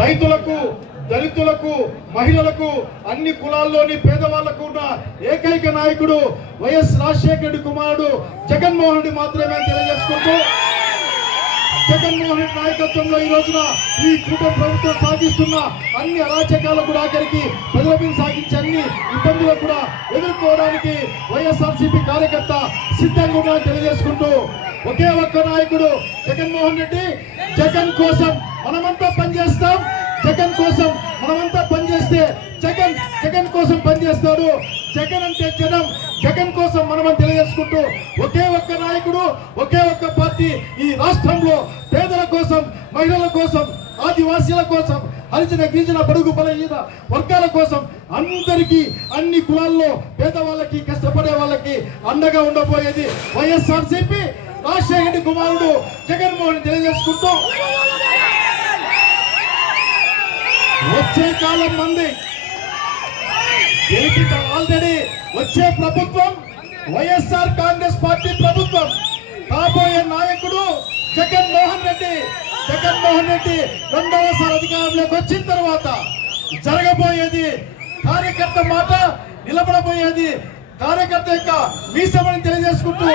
రైతులకు, దళితులకు, మహిళలకు, అన్ని కులాల్లోని పేదవాళ్లకు ఉన్న ఏకైక నాయకుడు వైఎస్ రాజశేఖర రెడ్డి కుమారుడు జగన్మోహన్ రెడ్డి మాత్రమే తెలియజేసుకుంటూ, జగన్మోహన్ రెడ్డి నాయకత్వంలో ఈ రోజున ఈ కూటమి ప్రభుత్వం సాగిస్తున్న అన్ని అరాచకాలకు కూడా ఆఖరికి ప్రజల మీద సాగించే అన్ని ఇబ్బందులకు కూడా ఎదుర్కోవడానికి వైఎస్ఆర్సీపీ కార్యకర్త సిద్ధంగా ఉన్నారని తెలియజేసుకుంటూ, ఒకే ఒక్క నాయకుడు జగన్మోహన్ రెడ్డి. జగన్ కోసం మనమంతా పనిచేస్తాం. జగన్ కోసం మనమంతా పనిచేస్తే జగన్ కోసం పనిచేస్తాడు. జగన్ అంటే జనం, జగన్ కోసం మనమని తెలియజేసుకుంటూ, ఒకే ఒక్క నాయకుడు, ఒకే ఒక్క పార్టీ ఈ రాష్ట్రంలో పేదల కోసం, మహిళల కోసం, ఆదివాసీల కోసం, హరిజన గిరిజన బడుగు బలహీన వర్గాల కోసం అందరికీ, అన్ని కులాల్లో పేదవాళ్ళకి, కష్టపడే వాళ్ళకి అండగా ఉండబోయేది వైఎస్ఆర్సీపీ రాజశేఖర రెడ్డి కుమారుడు జగన్మోహన్ తెలియజేసుకుంటూ, వచ్చే కాలం మంది ఆల్రెడీ వచ్చే ప్రభుత్వం వైఎస్ఆర్ కాంగ్రెస్ పార్టీ ప్రభుత్వం. కాబోయే నాయకుడు జగన్మోహన్ రెడ్డి. జగన్మోహన్ రెడ్డి రెండవసారి అధికారంలోకి వచ్చిన తర్వాత జరగబోయేది కార్యకర్త మాట నిలబడబోయేది కార్యకర్త యొక్క మీసమని తెలియజేసుకుంటూ